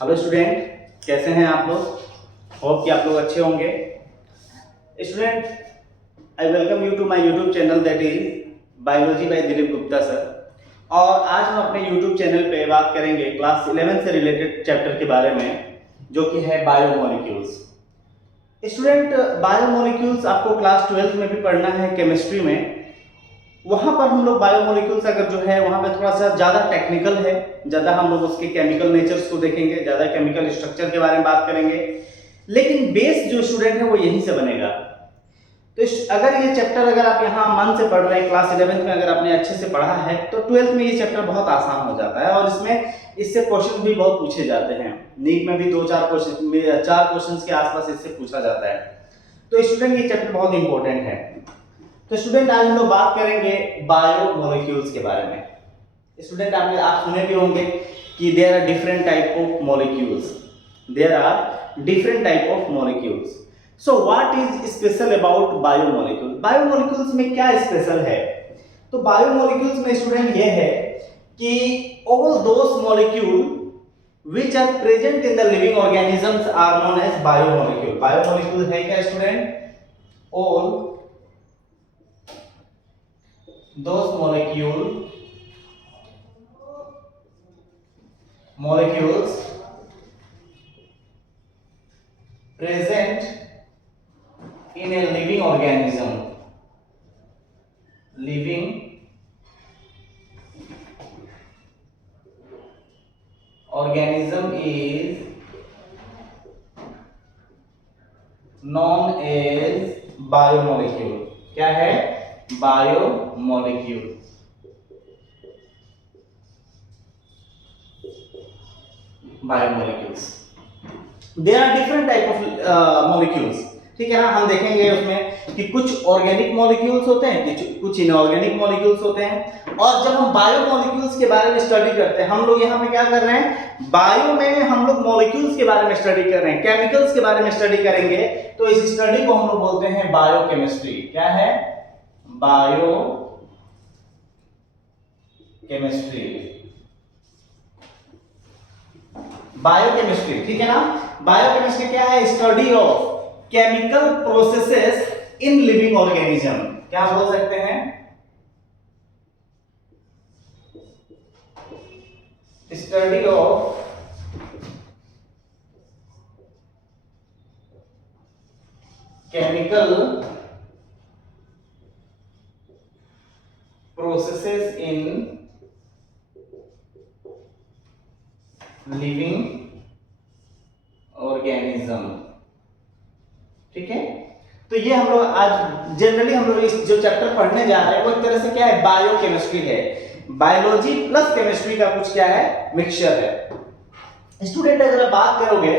Hello student, कैसे हैं आप लोग? होप कि आप लोग अच्छे होंगे। Student, I welcome you to my YouTube channel that is biology by Dilip Gupta sir. और आज हम अपने यूट्यूब चैनल पे बात करेंगे क्लास 11 से रिलेटेड चैप्टर के बारे में, जो कि है बायोमोलिक्यूल्स। स्टूडेंट, बायोमोलिक्यूल्स आपको क्लास 12 में भी पढ़ना है केमिस्ट्री में। वहाँ पर हम लोग बायोमोलिक्यूल्स अगर जो है वहाँ पे थोड़ा सा ज़्यादा टेक्निकल है, ज़्यादा हम लोग उसके केमिकल नेचर्स को देखेंगे, ज़्यादा केमिकल स्ट्रक्चर के बारे में बात करेंगे, लेकिन बेस जो स्टूडेंट है वो यहीं से बनेगा। तो अगर ये चैप्टर अगर आप यहाँ मन से पढ़ रहे हैं, क्लास 11 में अगर आपने अच्छे से पढ़ा है, तो 12th में ये चैप्टर बहुत आसान हो जाता है। और इससे क्वेश्चन भी बहुत पूछे जाते हैं। नीट में भी 4 क्वेश्चन के आसपास इससे पूछा जाता है। तो स्टूडेंट, ये चैप्टर बहुत इंपॉर्टेंट है। तो स्टूडेंट, आज हम लोग बात करेंगे बायोमोलिक्यूल्स के बारे में। स्टूडेंट, आप सुने भी होंगे कि there are different type of molecules. There are different type of molecules. So what is special about biomolecule? Biomolecules में क्या स्पेशल है? तो बायोमोलिक्यूल्स में स्टूडेंट ये है कि all those molecule which are present in the living organisms are known as biomolecule. Biomolecule है क्या student? All those molecules present in a living organism. Living organism is known as biomolecule. क्या है? Biomolecule. Biomolecules, there are different type of molecules. ठीक है ना? हम देखेंगे उसमें कि कुछ ऑर्गेनिक मॉलिक्यूल्स होते हैं, कुछ इनऑर्गेनिक मॉलिक्यूल्स होते हैं। और जब हम बायोमोलिक्यूल्स के बारे में स्टडी करते हैं, हम लोग यहाँ पे क्या कर रहे हैं? बायो में हम लोग मॉलिक्यूल्स के बारे में स्टडी कर रहे हैं, केमिकल्स के बारे में स्टडी करेंगे। तो इस स्टडी को हम लोग बोलते हैं बायोकेमिस्ट्री। क्या है? Bio chemistry. बायोकेमिस्ट्री, ठीक है ना? बायोकेमिस्ट्री क्या है? Study of chemical processes in living organism. क्या बोल सकते हैं? Study of chemical processes in living organism. ठीक है? तो ये हम लोग आज जनरली हम लोग इस जो चैप्टर पढ़ने जा रहे हैं वो एक तरह से क्या है? बायोकेमिस्ट्री है। बायोलॉजी प्लस केमिस्ट्री का कुछ क्या है? मिक्सचर है। स्टूडेंट, अगर आप बात करोगे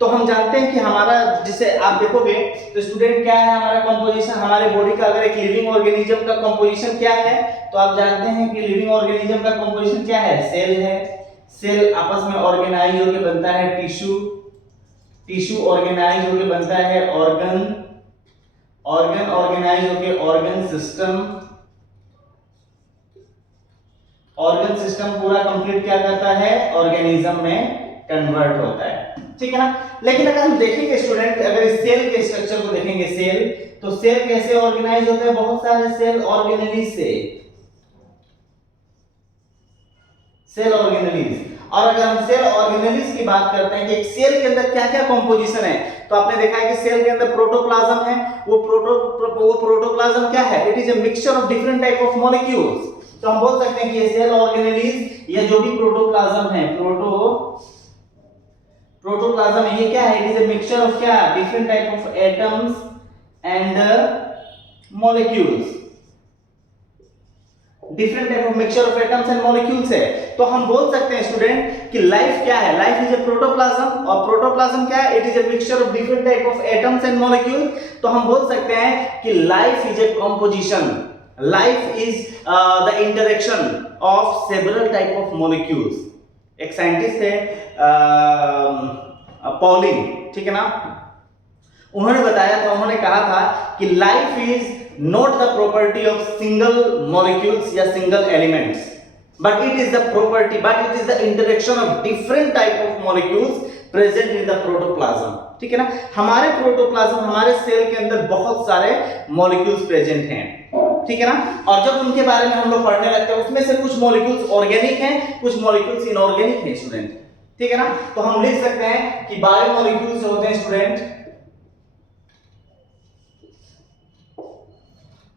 तो हम जानते हैं कि हमारा, जिसे आप देखोगे तो स्टूडेंट क्या है हमारा कंपोजिशन, हमारे बॉडी का अगर एक लिविंग ऑर्गेनिज्म का कंपोजिशन क्या है, तो आप जानते हैं कि लिविंग ऑर्गेनिज्म का कंपोजिशन क्या है? सेल है। सेल आपस में ऑर्गेनाइज होकर बनता है टिश्यू। टिश्यू ऑर्गेनाइज होकर बनता है ऑर्गन। ऑर्गन ऑर्गेनाइज होकर ऑर्गन सिस्टम। ऑर्गन सिस्टम पूरा कंप्लीट क्या करता है? ऑर्गेनिज्म में कन्वर्ट होता है। ठीक है ना? लेकिन अगर हम देखेंगे स्टूडेंट, अगर इस सेल के स्ट्रक्चर को देखेंगे, सेल, तो सेल कैसे ऑर्गेनाइज होते हैं? बहुत सारे सेल ऑर्गेनेली से। Cell organelles. और अगर हम सेल ऑर्गेनेलीज की बात करते हैं कि एक सेल के अंदर क्या क्या कंपोजिशन है, तो आपने देखा है कि सेल के अंदर प्रोटोप्लाज्म है। वो प्रोटोप्लाज्म क्या है? It is a mixture of different type of molecules. तो हम बोल सकते हैं कि ये सेल ऑर्गेनेलीज, ये जो भी प्रोटोप्लाज्म है, प्रोटोप्लाज्म ये क्या है? It is a mixture of क्या? Different type of atoms and molecules. Different type of mixture of atoms and molecules है। तो हम बोल सकते हैं स्टूडेंट कि लाइफ क्या है? Life is a protoplasm. और प्रोटोप्लाज्म क्या है? It is a mixture of different type of atoms and molecules. तो हम बोल सकते हैं कि life is a composition. Life is the interaction of several type of molecules. एक साइंटिस्ट है पॉलिन, ठीक है ना? उन्होंने बताया था, उन्होंने कहा था कि life is not the property of single molecules या single elements. but it is the property, but it is the interaction of different type of molecules present in the protoplasm. ठीक है ना, हमारे प्रोटोप्लाज्म, हमारे सेल के अंदर बहुत सारे मॉलिक्यूल्स प्रेजेंट हैं, ठीक है ना। और जब उनके बारे में हम लोग पढ़ने लगते हैं, उसमें से कुछ मॉलिक्यूल्स ऑर्गेनिक हैं, कुछ मॉलिक्यूल्स इनऑर्गेनिक हैं स्टूडेंट, ठीक है ना। तो हम लिख सकते हैं कि बायोमॉलिक्यूल्स होते हैं स्टूडेंट,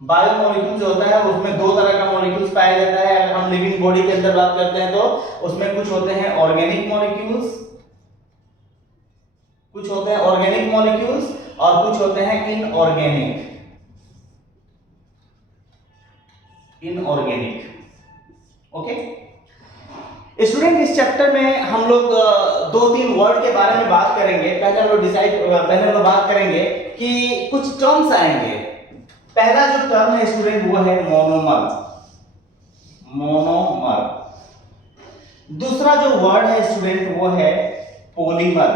बायोमॉलिक्यूल जो होता है उसमें दो तरह का मॉलिक्यूल्स पाया जाता है। अगर हम लिविंग बॉडी के अंदर बात करते हैं तो उसमें कुछ होते हैं ऑर्गेनिक मॉलिक्यूल्स, कुछ होते हैं ऑर्गेनिक मॉलिक्यूल्स और कुछ होते हैं इनऑर्गेनिक, इनऑर्गेनिक। ओके स्टूडेंट, इस चैप्टर में हम लोग दो तीन वर्ड के बारे में बात करेंगे। पहले हम लोग बात करेंगे कि कुछ टर्म्स आएंगे। पहला जो टर्म है स्टूडेंट वो है मोनोमर, मोनोमर। दूसरा जो वर्ड है स्टूडेंट वो है पॉलीमर,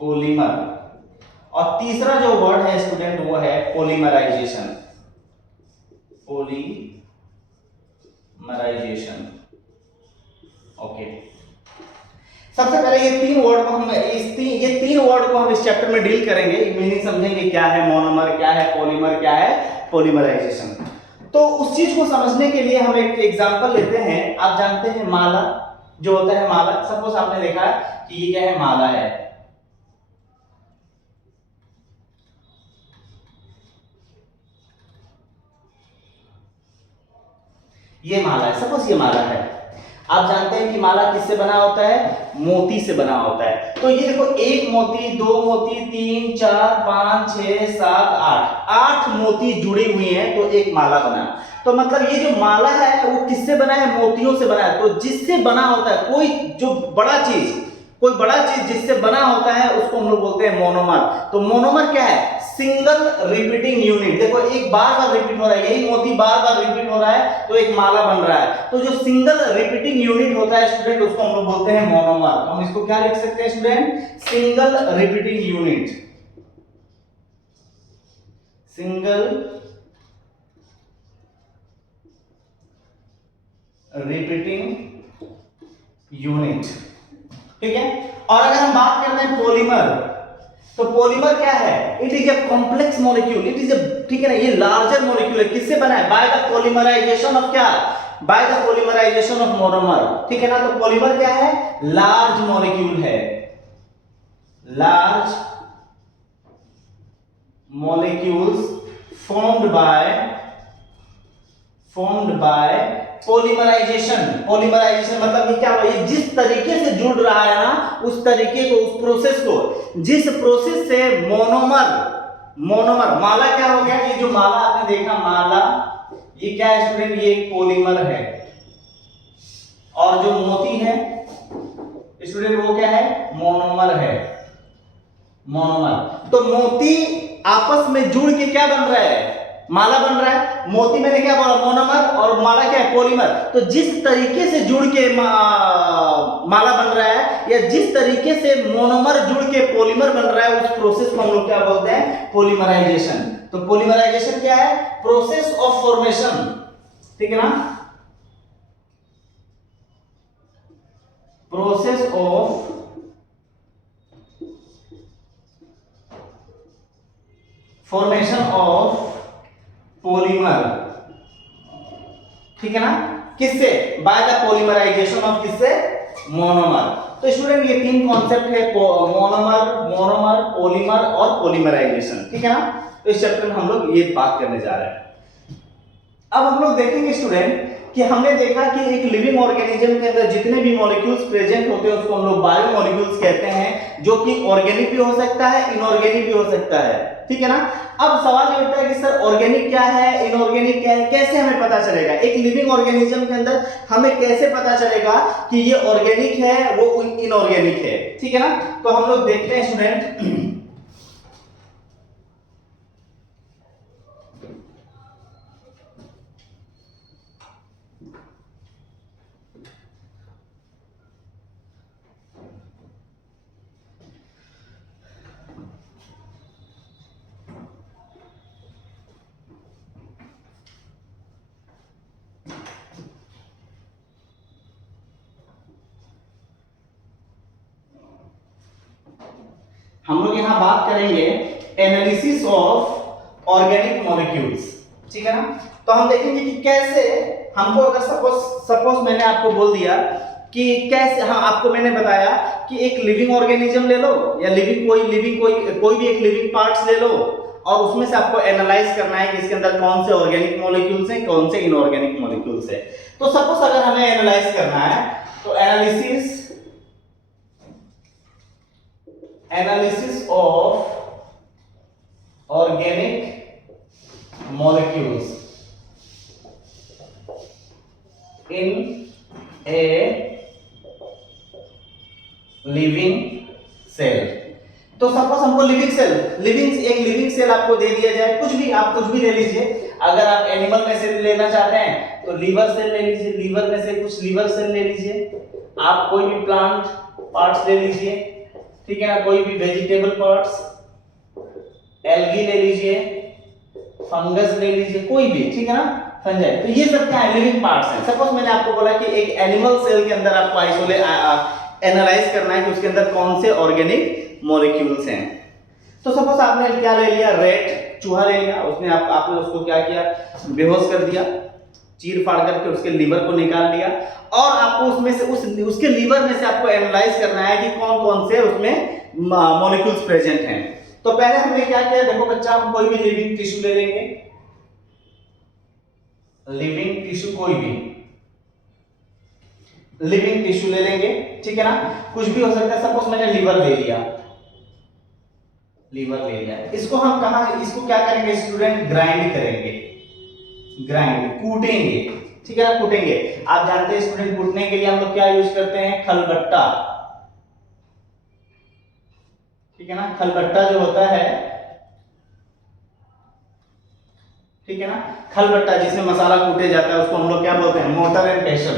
पॉलीमर। और तीसरा जो वर्ड है स्टूडेंट वो है पॉलीमराइजेशन, पॉलीमराइजेशन। ओके, सबसे पहले ये तीन वर्ड को हम इस चैप्टर में डील करेंगे, मीनिंग समझेंगे क्या है मोनोमर, क्या है पॉलीमर, क्या है पॉलीमराइजेशन। तो उस चीज को समझने के लिए हम एक एग्जांपल लेते हैं। आप जानते हैं माला जो होता है, माला, सपोज आपने देखा कि ये क्या है, माला है। ये माला है, सपोज ये माला है। आप जानते हैं कि माला किससे बना होता है, मोती से बना होता है। तो ये देखो, एक मोती, दो मोती, 3 4 5 6 7 8, 8 मोती जुड़ी हुई हैं तो एक माला बना। तो मतलब ये जो माला है वो किससे बना है, मोतियों से बना है। तो जिससे बना होता है कोई जो बड़ा चीज, कोई बड़ा चीज जिससे बना होता है उसको हम लोग बोलते हैं मोनोमर। तो मोनोमर क्या है, सिंगल रिपीटिंग यूनिट। देखो एक बार बार रिपीट हो रहा है, यही मोती बार बार रिपीट हो रहा है तो एक माला बन रहा है। तो जो सिंगल रिपीटिंग यूनिट होता है स्टूडेंट उसको हम लोग बोलते हैं मोनोमर। हम इसको क्या लिख सकते हैं student, single repeating unit, single repeating unit, ठीक है। और अगर हम बात करते हैं पॉलीमर, तो पॉलीमर क्या है, it is a complex molecule, it is अ, ठीक है ना, ये लार्जर मॉलिक्यूल है। किससे बना है, बाय द पॉलीमराइजेशन ऑफ क्या, by the polymerization of monomer, ठीक है ना। तो पॉलीमर क्या है, लार्ज मॉलिक्यूल है, large molecules formed by polymerization. Polymerization मतलब ये क्या हुआ, ये जिस तरीके से जुड़ रहा है ना, उस तरीके को, उस प्रोसेस को, जिस प्रोसेस से मोनोमर, मोनोमर माला क्या हो गया, ये जो माला आपने देखा माला, ये क्या है स्टूडेंट, ये एक पॉलीमर है। और जो मोती है स्टूडेंट वो क्या है, मोनोमर है, मोनोमर। तो मोती आपस में जुड़ के क्या बन रहा है, माला बन रहा है। मोती मैंने क्या बोला, मोनोमर, और माला क्या है, पॉलीमर। तो जिस तरीके से जुड़ के माला बन रहा है, या जिस तरीके से मोनोमर जुड़ के पॉलीमर बन रहा है, उस प्रोसेस को हम लोग क्या बोलते हैं, पॉलीमराइजेशन। तो पॉलीमराइजेशन क्या है, प्रोसेस ऑफ फॉर्मेशन, ठीक है ना, process of formation of polymer, ठीक है ना, किससे, बाय द पॉलीमराइजेशन ऑफ किससे, मोनोमर। तो स्टूडेंट ये तीन कॉन्सेप्ट है, मोनोमर, मोनोमर, पॉलीमर और पॉलीमराइजेशन, ठीक है ना। तो इस चैप्टर में हम लोग ये बात करने जा रहे हैं। अब हम लोग देखेंगे स्टूडेंट कि हमने देखा कि एक लिविंग ऑर्गेनिज्म के अंदर जितने भी मॉलिक्यूल्स प्रेजेंट होते हैं उसको हम लोग बायोमॉलिक्यूल्स कहते हैं, जो कि ऑर्गेनिक भी हो सकता है, इनऑर्गेनिक भी हो सकता है, ठीक है ना। अब सवाल ये उठता है कि सर ऑर्गेनिक क्या है, इनऑर्गेनिक क्या है, कैसे हमें पता चलेगा, एक लिविंग ऑर्गेनिज्म के अंदर हमें कैसे पता चलेगा कि ये ऑर्गेनिक है वो इनऑर्गेनिक है, ठीक है ना। तो हम लोग देखते हैं स्टूडेंट, हम लोग यहाँ बात करेंगे एनालिसिस ऑफ ऑर्गेनिक मॉलिक्यूल्स, ठीक है ना। तो हम देखेंगे कि कैसे हमको, अगर सपोज मैंने आपको बोल दिया कि कैसे, हाँ आपको मैंने बताया कि एक लिविंग ऑर्गेनिज्म ले लो या कोई भी एक लिविंग पार्ट्स ले लो और उसमें से आपको एनालाइज करना है कि इसके अंदर कौन से ऑर्गेनिक मॉलिक्यूल्स हैं, कौन से इनऑर्गेनिक मॉलिक्यूल्स हैं। तो सपोज अगर हमें एनालाइज करना है तो analysis of organic molecules in a living cell. तो सपोज हमको एक लिविंग सेल आपको दे दिया जाए, आप कुछ भी ले लीजिए। अगर आप एनिमल में से लेना चाहते हैं तो लीवर सेल ले लीजिए, लीवर में से कुछ लीवर सेल ले लीजिए। आप कोई भी प्लांट पार्ट्स ले लीजिए, ठीक है ना, कोई भी वेजिटेबल पार्ट्स, एल्गी ले लीजिए, फंगस ले लीजिए, कोई भी, ठीक है ना, फंजाई। तो ये सब क्या है, लिविंग पार्ट्स हैं। सपोज मैंने आपको बोला कि एक एनिमल सेल के अंदर आपको एनालाइज करना है कि उसके अंदर कौन से ऑर्गेनिक मॉलिक्यूल्स हैं। तो सपोज आपने क्या ले लिया, रेट, चूहा ले लिया, उसने आपने उसको क्या किया, बेहोश कर दिया, चीर फाड़ करके उसके लीवर को निकाल लिया और आपको उसमें से उसके लीवर में से आपको एनालाइज करना है कि कौन कौन से उसमें मॉलिक्यूल्स प्रेजेंट हैं। तो पहले हमने क्या किया, देखो बच्चा, हम कोई भी लिविंग टिश्यू ले लेंगे, लिविंग टिश्यू, कोई भी लिविंग टिश्यू ले लेंगे, ठीक है ना, कुछ भी हो सकता है। सपोज मैंने लीवर ले लिया, इसको हम इसको क्या करेंगे स्टूडेंट, ग्राइंड करेंगे, कूटेंगे, ठीक है ना, कूटेंगे। आप जानते हैं स्टूडेंट, कूटने के लिए हम लोग क्या यूज करते हैं, खलबट्टा, ठीक है ना, खलबट्टा जो होता है, ठीक है ना, खलबट्टा जिसमें मसाला कूटे जाता है उसको हम लोग क्या बोलते हैं, motor and Peshal,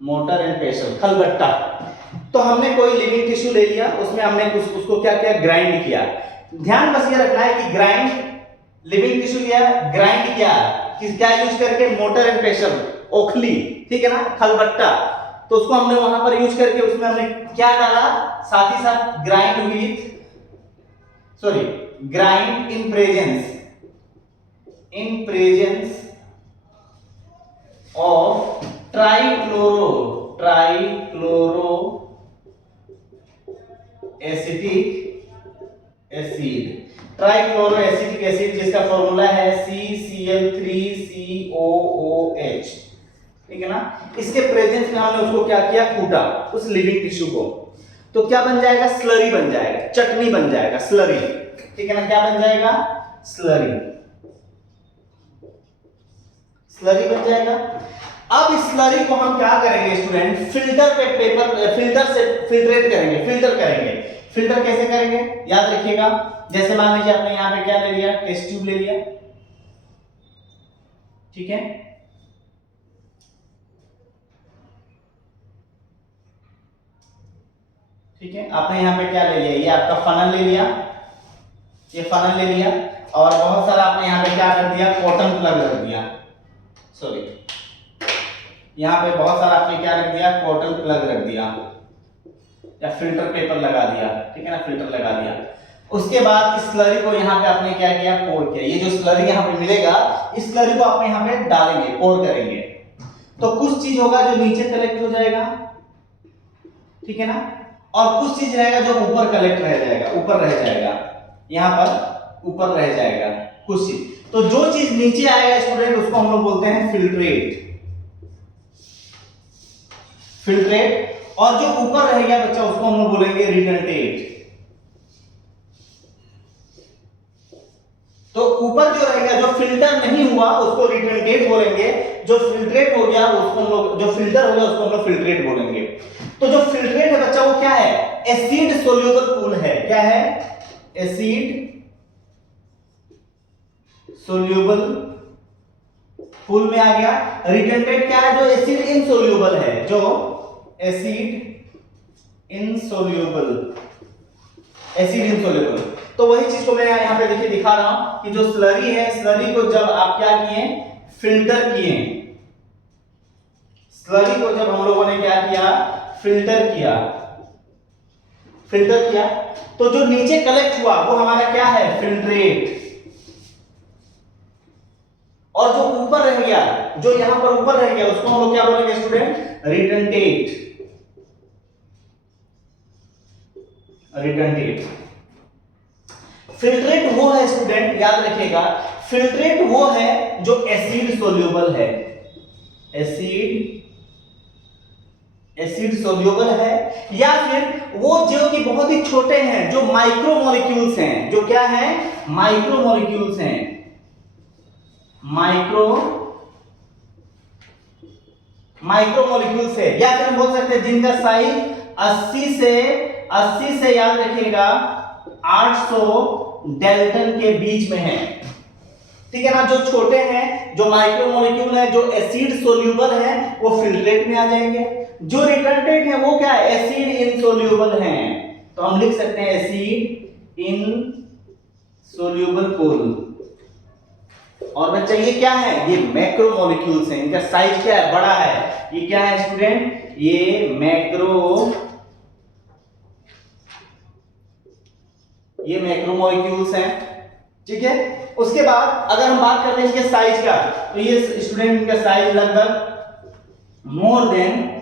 motor and Peshal, खलबट्टा। तो हमने कोई लिविंग टिश्यू ले लिया, उसमें हमने उसको क्या किया, ग्राइंड किया। ध्यान बस ये रखना है कि ग्राइंड, लिविंग टिश्यू लिया, ग्राइंड किया, क्या यूज करके, मोटर एंड पेशल, ओखली, ठीक है ना, खलबट्टा। तो उसको हमने वहां पर यूज करके उसमें हमने क्या डाला, साथ ही साथ grind in presence of trichloro acetic acid, जिसका फॉर्मूला है CCl3COOH, ठीक है ना। इसके प्रेजेंस में हमने उसको क्या किया, कूटा, उस लिविंग टिश्यू को। तो क्या बन जाएगा, स्लरी बन जाएगा, चटनी बन जाएगा, स्लरी, ठीक है ना, क्या बन जाएगा, स्लरी बन जाएगा। अब इस स्लरी को हम क्या करेंगे स्टूडेंट, फिल्टर से फिल्टर करेंगे। फिल्टर कैसे करेंगे, याद रखिएगा। जैसे मान लीजिए आपने यहाँ पे क्या ले लिया, टेस्ट ट्यूब ले लिया, ठीक है, आपने यहाँ पे क्या ले लिया, ये आपका फनल ले लिया, और बहुत सारा आपने यहाँ पे क्या कर दिया, कॉटन प्लग रख दिया, यहाँ पे बहुत सारा आपने क्या रख दिया, कॉटन प्लग रख दिया या फिल्टर पेपर लगा दिया, ठीक है ना, फिल्टर लगा दिया। उसके बाद इस स्लरी को यहाँ पे आपने क्या किया, पोर किया। ये जो स्लरी यहाँ पे मिलेगा, इस स्लरी को आप यहाँ पे डालेंगे, पोर करेंगे, तो कुछ चीज होगा जो नीचे कलेक्ट हो जाएगा, ठीक है ना, और कुछ चीज रहेगा जो ऊपर कलेक्ट रह जाएगा, ऊपर रह जाएगा, यहाँ पर ऊपर रह जाएगा कुछ चीज। तो जो चीज नीचे आएगा स्टूडेंट, उसको हम लोग बोलते हैं फिल्ट्रेट, और जो ऊपर रह गया बच्चा, उसको हम लोग बोलेंगे रिटेंटेट। तो ऊपर जो रहेगा, जो फिल्टर नहीं हुआ, उसको रिटेंटेट बोलेंगे, जो फिल्ट्रेट हो गया उसको हम लोग, जो फिल्टर हो गया उसको हम लोग फिल्ट्रेट बोलेंगे। तो जो फिल्ट्रेट है बच्चा, वो क्या है, एसिड सोल्यूबल पूल है। क्या है, एसिड सोल्यूबल पूल में आ गया। रिटेंटेट क्या है, जो एसिड इनसोल्यूबल है, जो एसिड इनसोल्यूबल। तो वही चीज को मैं यहाँ पे देखिए दिखा रहा हूं कि जो स्लरी है, स्लरी को जब आप क्या किए, फिल्टर किए, स्लरी को जब हम लोगों ने क्या किया, फिल्टर किया, तो जो नीचे कलेक्ट हुआ वो हमारा क्या है, फिल्ट्रेट, और जो ऊपर रह गया, जो यहां पर ऊपर रह गया, उसको हम लोग क्या बोलेंगे स्टूडेंट, रिटेंटेट। फिल्ट्रेट वो है स्टूडेंट, याद रखिएगा, फिल्ट्रेट वो है जो एसिड सोल्यूबल है, एसिड सोल्यूबल है, या फिर वो जो कि बहुत ही छोटे हैं, जो माइक्रोमोलिक्यूल्स हैं, जो क्या है, माइक्रोमोलिक्यूल्स हैं, माइक्रोमोलिक्यूल्स है, या फिर हम बोल सकते हैं जिनका साइज 80 से याद रखिएगा 800 डेल्टन के बीच में है, ठीक है ना। जो छोटे हैं, जो माइक्रोमोलिक्यूल है, जो एसिड सोल्यूबल है, वो फिल्ट्रेट में आ जाएंगे। जो रिटेंटेट है वो क्या है, एसिड इनसोल्यूबल है, तो हम लिख सकते हैं एसिड इनसोल्यूबल कोल। और बच्चा ये क्या है, ये मैक्रोमोलिक्यूल्स हैं, इनका साइज क्या है, बड़ा है। ये क्या है स्टूडेंट, ये मैक्रोमोलिक्यूल्स हैं, ठीक है। उसके बाद अगर हम बात करते हैं इनके साइज का, तो ये स्टूडेंट इनका साइज लगभग मोर देन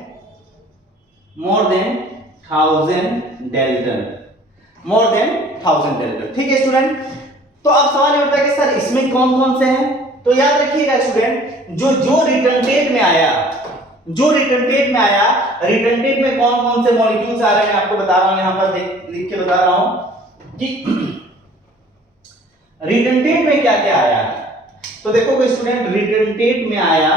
1000 डेल्टन, ठीक है स्टूडेंट। तो अब सवाल ये उठता है कि सर इसमें कौन कौन से हैं, तो याद रखिएगा स्टूडेंट, जो रिटेंटेट में आया, रिटेंटेट में कौन कौन से मॉलिक्यूल्स आ रहे हैं, मैं आपको बता रहा हूं, यहां पर लिख के बता रहा हूं कि रिटेंटेट में क्या क्या आया। तो देखो स्टूडेंट, रिटेंटेट में आया,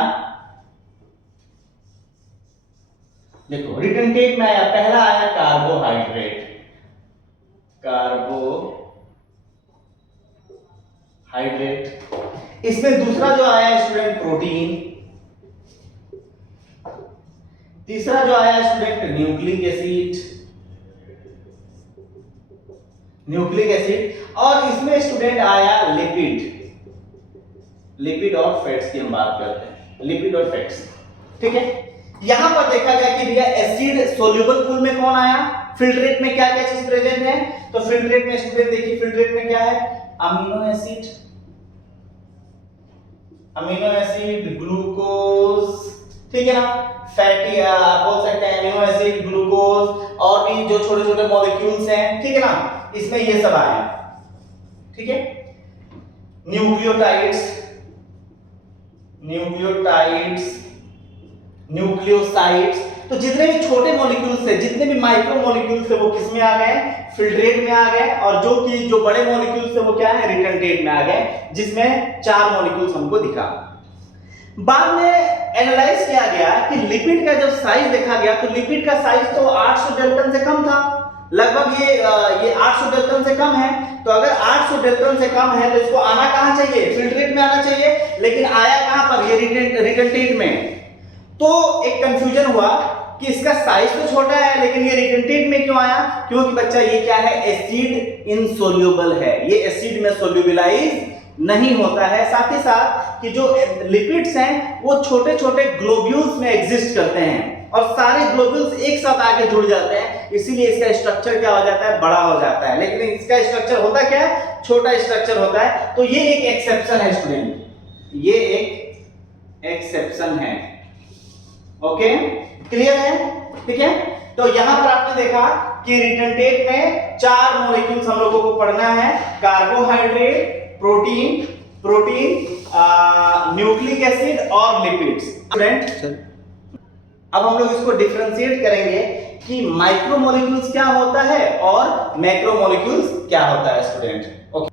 देखो रिटेंटेट में आया, पहला आया कार्बोहाइड्रेट, इसमें दूसरा जो आया स्टूडेंट प्रोटीन, तीसरा जो आया स्टूडेंट न्यूक्लिक एसिड, और इसमें स्टूडेंट आया लिपिड और फैट्स की हम बात करते हैं, लिपिड और फैट्स, ठीक है। यहां पर देखा गया कि भैया एसिड सोल्यूबल पूल में कौन आया, फिल्ट्रेट में क्या क्या चीज प्रेजेंट है, तो फिल्ट्रेट में स्टूडेंट देखिए, फिल्ट्रेट में क्या है, अमीनो एसिड, ग्लूकोज, ठीक है ना, फैटी बोल सकते हैं, अमीनो एसिड, ग्लूकोज, और भी जो छोटे छोटे मॉलिक्यूल्स हैं, ठीक है ना, इसमें ये सब आए, ठीक है। न्यूक्लियोसाइड्स, तो जितने भी छोटे मॉलिक्यूल्स थे, जितने भी माइक्रो मॉलिक्यूल्स थे, वो किस में आ गए, फिल्ट्रेट में आ गए, और जो बड़े मॉलिक्यूल्स थे वो क्या है, रिटेंटेट में आ गए, जिसमें 4 मॉलिक्यूल्स हमको दिखा। बाद में एनालाइज किया गया कि लिपिड का जब साइज देखा गया, तो लिपिड का साइज तो 800 डेल्टन से कम था, लगभग ये 800 डेल्टन से कम है। तो अगर 800 डेल्टन से कम है, तो इसको आना कहां चाहिए, फिल्ट्रेट में आना चाहिए, लेकिन आया कहां पर, ये रिटेंटेट में। तो एक कंफ्यूजन हुआ कि इसका साइज तो छोटा है, लेकिन ये रिटेंटेट में क्यों आया, क्योंकि बच्चा ये क्या है, एसिड इनसोल्यूबल है, ये एसिड में सोल्यूबलाइज नहीं होता है। साथ ही साथ कि जो लिपिड्स हैं वो छोटे छोटे ग्लोब्यूल्स में एग्जिस्ट करते हैं, और सारे ग्लोब्यूल्स एक साथ आके जुड़ जाते हैं, इसीलिए इसका स्ट्रक्चर क्या हो जाता है, बड़ा हो जाता है, लेकिन इसका स्ट्रक्चर होता क्या है, छोटा स्ट्रक्चर होता है। तो ये एक एक्सेप्शन है स्टूडेंट, ये एक एक्सेप्शन है, ओके, क्लियर है, ठीक है। तो यहां पर आपने देखा कि रिटेंटेट में 4 मॉलिक्यूल्स हम लोगों को पढ़ना है, कार्बोहाइड्रेट, प्रोटीन, न्यूक्लिक एसिड और लिपिड्स। स्टूडेंट अब हम लोग इसको डिफरेंशिएट करेंगे कि माइक्रोमोलिक्यूल्स क्या होता है और मैक्रोमोलिक्यूल्स क्या होता है स्टूडेंट, ओके।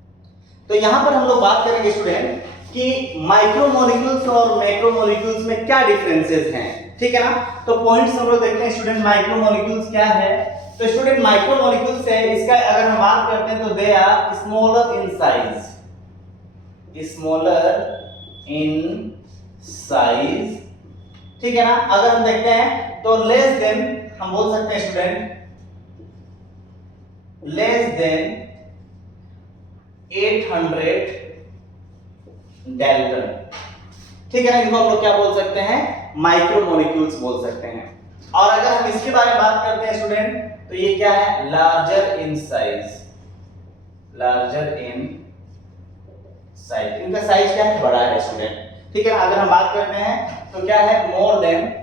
तो यहां पर हम लोग बात करेंगे स्टूडेंट कि माइक्रोमोलिक्यूल्स और मैक्रोमोलिक्यूल्स में क्या डिफरेंसेस हैं, ठीक है ना। तो पॉइंट्स हम लोग देखते हैं स्टूडेंट, माइक्रोमोलिक्यूल्स क्या है। तो स्टूडेंट माइक्रोमोलिक्यूल्स है, इसका अगर हम बात करते हैं तो they are smaller in size, ठीक है ना। अगर हम देखते हैं तो लेस देन, हम बोल सकते हैं स्टूडेंट लेस देन 800 डेल्टन, ठीक है ना। इनको हम लोग क्या बोल सकते हैं, माइक्रोमोलिक्यूल्स बोल सकते हैं। और अगर हम इसके बारे में बात करते हैं स्टूडेंट, तो ये क्या है, larger in size, larger in size, इनका साइज क्या है, बड़ा है स्टूडेंट, ठीक है। अगर हम बात करते हैं तो क्या है, मोर देन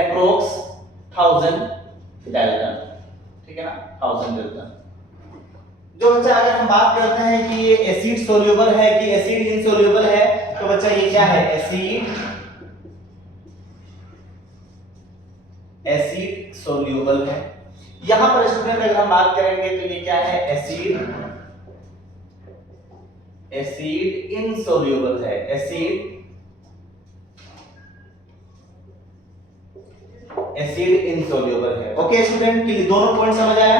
अप्रोक्स 1000 डाल्टन, ठीक है ना, 1000 डाल्टन। जो बच्चा अगर हम बात करते हैं कि ये एसिड सोल्यूबल है कि एसिड इनसोल्यूबल है, तो बच्चा ये क्या है, एसिड सोल्यूबल है। यहां पर स्टूडेंट अगर हम बात करेंगे तो ये क्या है, एसिड इनसोल्यूबल है, एसिड इनसोल्यूबल है। ओके स्टूडेंट, के लिए दोनों पॉइंट समझ आया।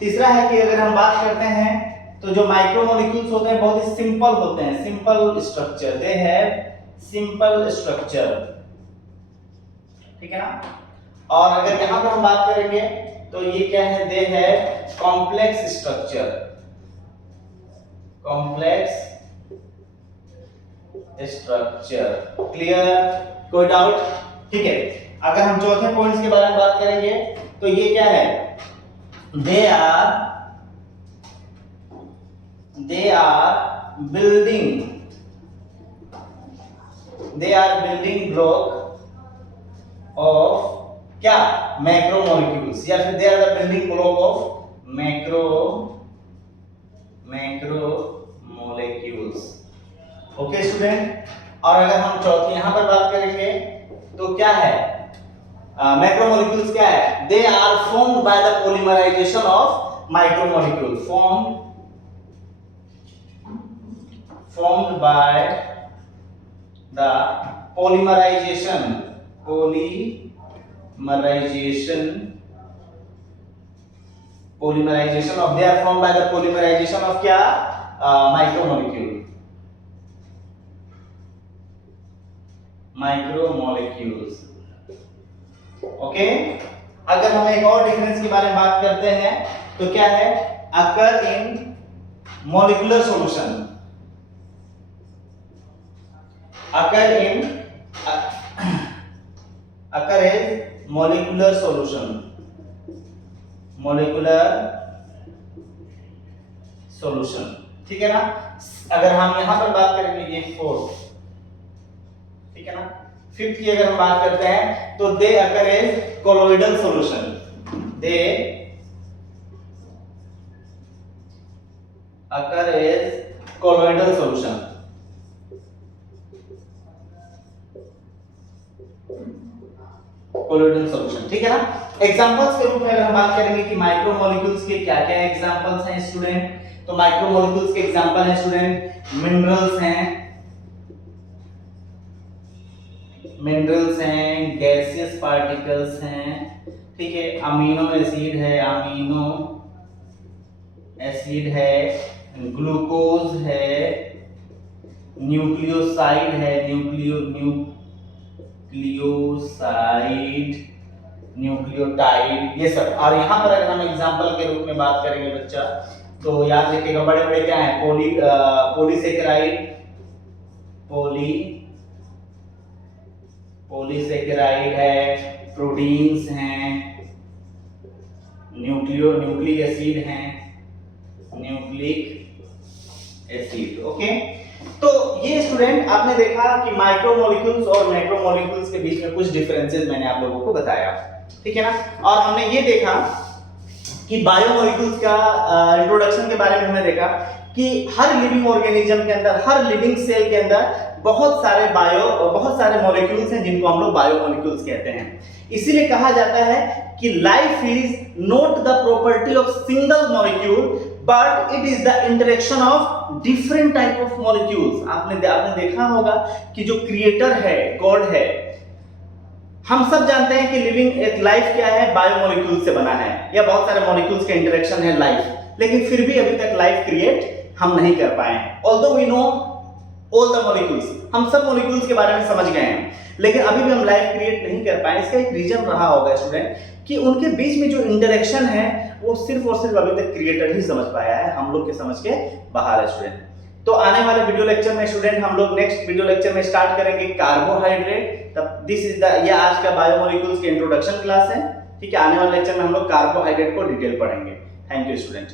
तीसरा है कि अगर हम बात करते हैं तो जो माइक्रोमोलिक्यूल्स होते हैं बहुत ही सिंपल होते हैं, simple structure, they have simple structure, ठीक है ना। और अगर यहां पर हम बात करेंगे तो ये क्या है, they have complex structure, complex structure. Clear, कोई डाउट, ठीक है। अगर हम चौथे पॉइंट्स के बारे में बात करेंगे तो ये क्या है, they are building block of क्या, मैक्रोमोलिक्यूल्स, या फिर they are the building block of macromolecules. Okay student, और अगर हम चौथी यहां पर बात करेंगे तो क्या है, मैक्रोमोलिक्यूल्स क्या है, they are formed by the polymerization of micromolecule, formed by the polymerization of, they are formed by the polymerization of क्या, माइक्रोमोलिक्यूल्स। ओके, अगर हम एक और डिफरेंस के बारे में बात करते हैं तो क्या है, अकर इन मॉलिक्यूलर सॉल्यूशन, अकर इन मॉलिक्यूलर सॉल्यूशन, ठीक है ना। अगर हम यहां पर बात करेंगे ये फोर्थ, ठीक है ना। फिफ्थ की अगर हम बात करते हैं तो they occur as colloidal solution, they occur as colloidal solution, colloidal solution, ठीक है ना। एग्जांपल्स के रूप में अगर हम बात करेंगे कि माइक्रोमोलिक्यूल्स के क्या क्या एग्जांपल्स हैं स्टूडेंट, तो माइक्रोमोलिक्यूल्स के एग्जांपल हैं स्टूडेंट, मिनरल्स हैं, गैसियस पार्टिकल्स हैं, ठीक है, अमीनो एसिड है, ग्लूकोज है, न्यूक्लियोसाइड है, न्यूक्लियोटाइड, ये सब। और यहां पर अगर हम एग्जांपल के रूप में बात करेंगे बच्चा, तो याद रखिएगा बड़े बड़े क्या है, पॉलीसेकेराइड है, प्रोटीन्स हैं, न्यूक्लिक एसिड, ओके। तो ये स्टूडेंट आपने देखा कि माइक्रोमोलिक्यूल्स और मैक्रोमोलिक्यूल्स के बीच में कुछ डिफरेंसेस मैंने आप लोगों को बताया, ठीक है ना। और हमने ये देखा कि बायोमोलिक्यूल्स का इंट्रोडक्शन के बारे में हमने देखा कि हर लिविंग ऑर्गेनिज्म के अंदर, हर लिविंग सेल के अंदर बहुत सारे मॉलिक्यूल्स हैं जिनको हम लोग बायोमोलिक्यूल्स कहते हैं। इसीलिए कहा जाता है कि life is not the property of single molecule but it is the interaction of different type of molecules. आपने देखा होगा कि जो क्रिएटर है, गॉड है, हम सब जानते हैं कि लिविंग एक लाइफ क्या है, बायोमोलिक्यूल से बना है, या बहुत सारे मॉलिक्यूल्स का इंटरेक्शन है लाइफ, लेकिन फिर भी अभी तक लाइफ क्रिएट हम नहीं कर पाए हैं। Although we know all the molecules, हम सब मॉलिक्यूल्स के बारे में समझ गए हैं, लेकिन अभी भी हम लाइफ क्रिएट नहीं कर पाए। इसका एक रीजन रहा होगा स्टूडेंट कि उनके बीच में जो इंटरेक्शन है वो सिर्फ और सिर्फ अभी तक क्रिएटर ही समझ पाया है, हम लोग के समझ के बाहर है स्टूडेंट। तो आने वाले वीडियो लेक्चर में स्टूडेंट हम लोग नेक्स्ट वीडियो लेक्चर में स्टार्ट करेंगे कार्बोहाइड्रेट। तब दिस इज द ये आज का बायोमोलिक्यूल्स की इंट्रोडक्शन क्लास है। ठीक है, आने वाले लेक्चर में हम लोग कार्बोहाइड्रेट को डिटेल पढ़ेंगे। Thank you student.